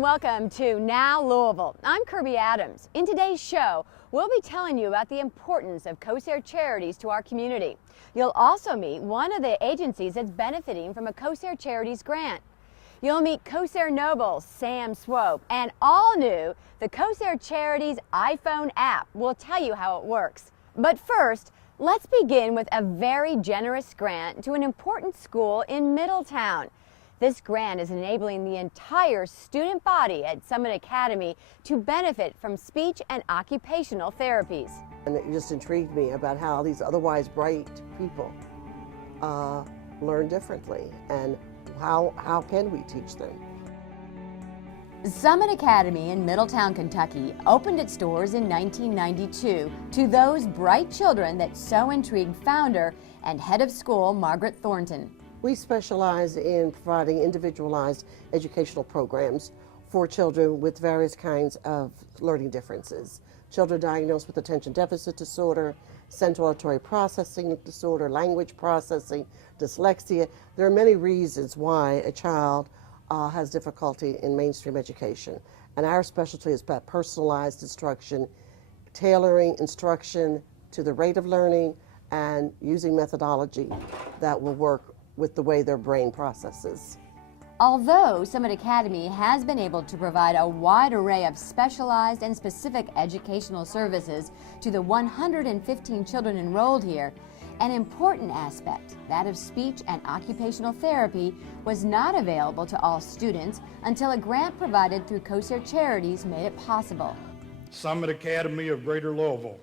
and welcome to Now Louisville. I'm Kirby Adams. In today's show, we'll be telling you about the importance of COSAIR Charities to our community. You'll also meet one of the agencies that's benefiting from a COSAIR Charities grant. You'll meet COSAIR Noble Sam Swope, and all new, the COSAIR Charities iPhone app will tell you how it works. But first, let's begin with a very generous grant to an important school in Middletown. This grant is enabling the entire student body at Summit Academy to benefit from speech and occupational therapies. And it just intrigued me about how these otherwise bright people learn differently, and how can we teach them? Summit Academy in Middletown, Kentucky opened its doors in 1992 to those bright children that so intrigued founder and head of school Margaret Thornton. We specialize in providing individualized educational programs for children with various kinds of learning differences. Children diagnosed with attention deficit disorder, central auditory processing disorder, language processing, dyslexia. There are many reasons why a child has difficulty in mainstream education. And our specialty is about personalized instruction, tailoring instruction to the rate of learning, and using methodology that will work with the way their brain processes. Although Summit Academy has been able to provide a wide array of specialized and specific educational services to the 115 children enrolled here, an important aspect, that of speech and occupational therapy, was not available to all students until a grant provided through COSAIR Charities made it possible. Summit Academy of Greater Louisville,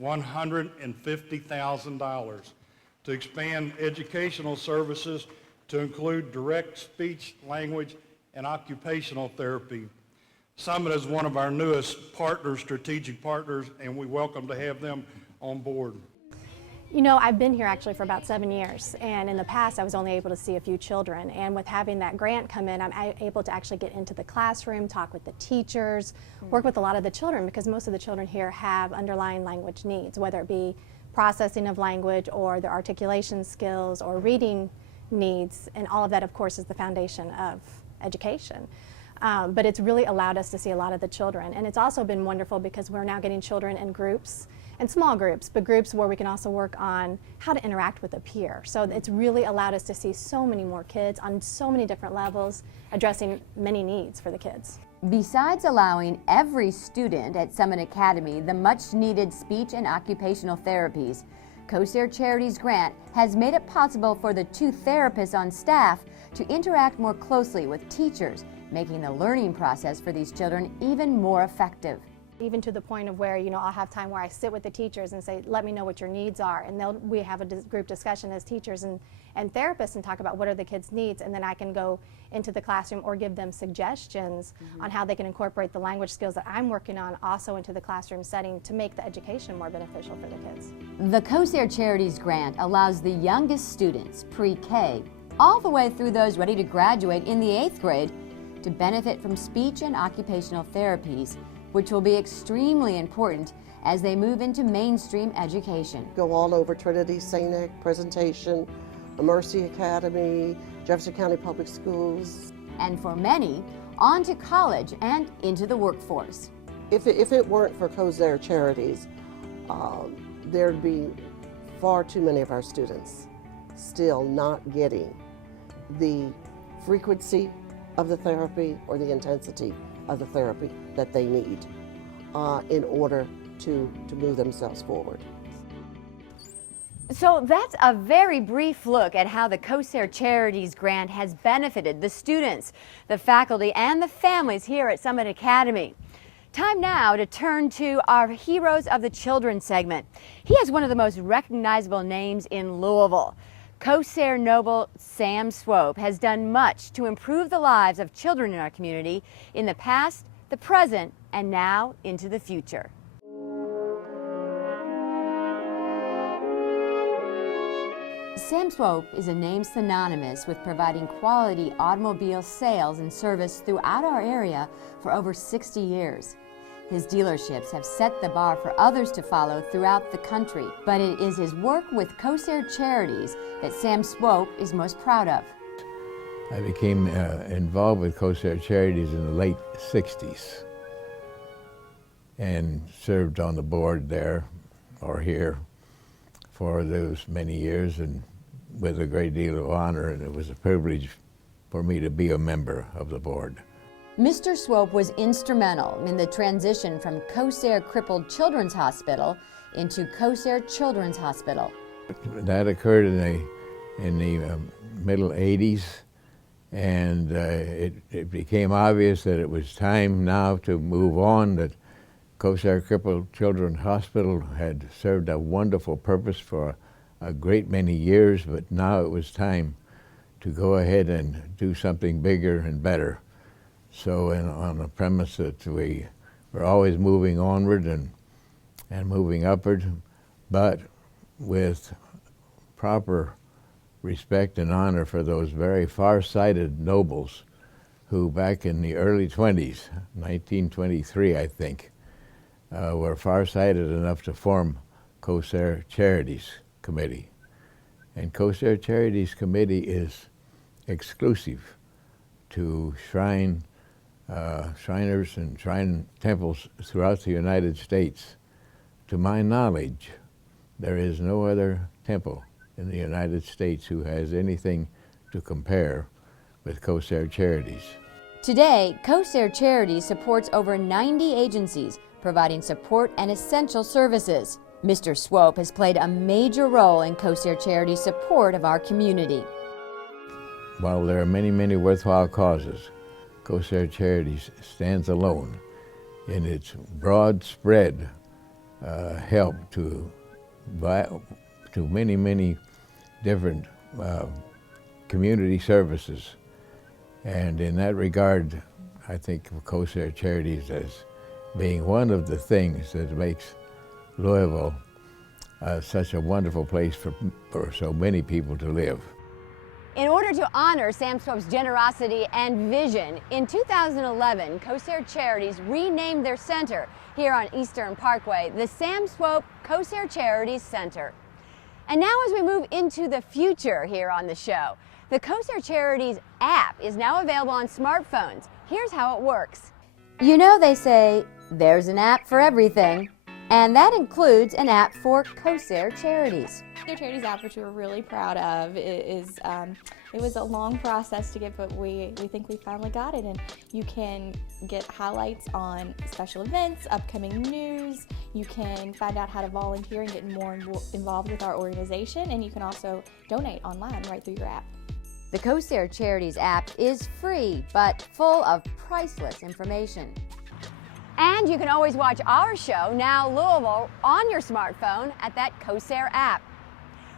$150,000 to expand educational services to include direct speech, language, and occupational therapy. Summit is one of our newest partners, strategic partners, and we welcome to have them on board. You know, I've been here actually for about 7 years, and in the past I was only able to see a few children, and with having that grant come in, I'm able to actually get into the classroom, talk with the teachers, work with a lot of the children, because most of the children here have underlying language needs, whether it be processing of language or their articulation skills or reading needs, and all of that, of course, is the foundation of education. But it's really allowed us to see a lot of the children, and it's also been wonderful because we're now getting children in groups, and small groups, but groups where we can also work on how to interact with a peer. So it's really allowed us to see so many more kids on so many different levels, addressing many needs for the kids. Besides allowing every student at Summit Academy the much-needed speech and occupational therapies, COSAIR Charities grant has made it possible for the 2 therapists on staff to interact more closely with teachers, making the learning process for these children even more effective. Even to the point of where, you know, I'll have time where I sit with the teachers and say, let me know what your needs are, and we have a group discussion as teachers and therapists and talk about what are the kids' needs, and then I can go into the classroom or give them suggestions on how they can incorporate the language skills that I'm working on also into the classroom setting to make the education more beneficial for the kids. The COSAIR Charities grant allows the youngest students, pre-K, all the way through those ready to graduate in the 8th grade, to benefit from speech and occupational therapies, which will be extremely important as they move into mainstream education. Go all over Trinity, St. Nick, Presentation, Mercy Academy, Jefferson County Public Schools. And for many, on to college and into the workforce. If it weren't for COSAIR Charities, there'd be far too many of our students still not getting the frequency of the therapy or the intensity of the therapy that they need in order to move themselves forward. So that's a very brief look at how the COSAIR Charities grant has benefited the students, the faculty, and the families here at Summit Academy. Time now to turn to our Heroes of the Children segment. He has one of the most recognizable names in Louisville. COSAIR Noble Sam Swope has done much to improve the lives of children in our community in the past, the present, and now into the future. Sam Swope is a name synonymous with providing quality automobile sales and service throughout our area for over 60 years. His dealerships have set the bar for others to follow throughout the country, but it is his work with COSAIR Charities that Sam Swope is most proud of. I became involved with COSAR Charities in the late 60s and served on the board there or here for those many years, and with a great deal of honor, and it was a privilege for me to be a member of the board. Mr. Swope was instrumental in the transition from COSAR Crippled Children's Hospital into COSAR Children's Hospital. That occurred in the middle 80s, and it became obvious that it was time now to move on, that COSAR Crippled Children's Hospital had served a wonderful purpose for a great many years, but now it was time to go ahead and do something bigger and better. So on the premise that we were always moving onward and moving upward, but with proper respect and honor for those very far-sighted nobles who back in the early 20s, 1923 I think, were far-sighted enough to form COSAR Charities Committee. And COSAR Charities Committee is exclusive to shriners and shrine temples throughout the United States. To my knowledge, there is no other temple in the United States who has anything to compare with COSAR Charities. Today, COSAR Charities supports over 90 agencies providing support and essential services. Mr. Swope has played a major role in COSAR Charities' support of our community. While there are many, many worthwhile causes, COSAR Charities stands alone in its broad spread help to many, many different community services. And in that regard, I think of COSAR Charities as being one of the things that makes Louisville such a wonderful place for so many people to live. In order to honor Sam Swope's generosity and vision, in 2011, COSAR Charities renamed their center here on Eastern Parkway the Sam Swope COSAR Charities Center. And now as we move into the future here on the show, the COSAR Charities app is now available on smartphones. Here's how it works. You know, they say there's an app for everything, and that includes an app for COSAR Charities. The Charities app, which we're really proud of, it was a long process to get, but we think we finally got it. And you can get highlights on special events, upcoming news. You can find out how to volunteer and get more involved with our organization, and you can also donate online right through your app. The COSAR Charities app is free, but full of priceless information. And you can always watch our show, Now Louisville, on your smartphone at that COSAR app.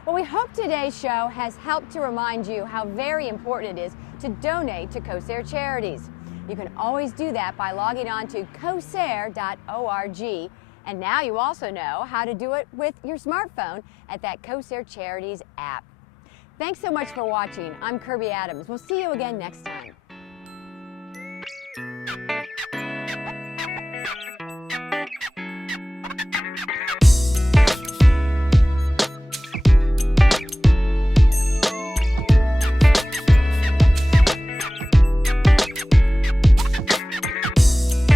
Well, we hope today's show has helped to remind you how very important it is to donate to COSAR Charities. You can always do that by logging on to COSAR.org. And now you also know how to do it with your smartphone at that COSAR Charities app. Thanks so much for watching. I'm Kirby Adams. We'll see you again next time.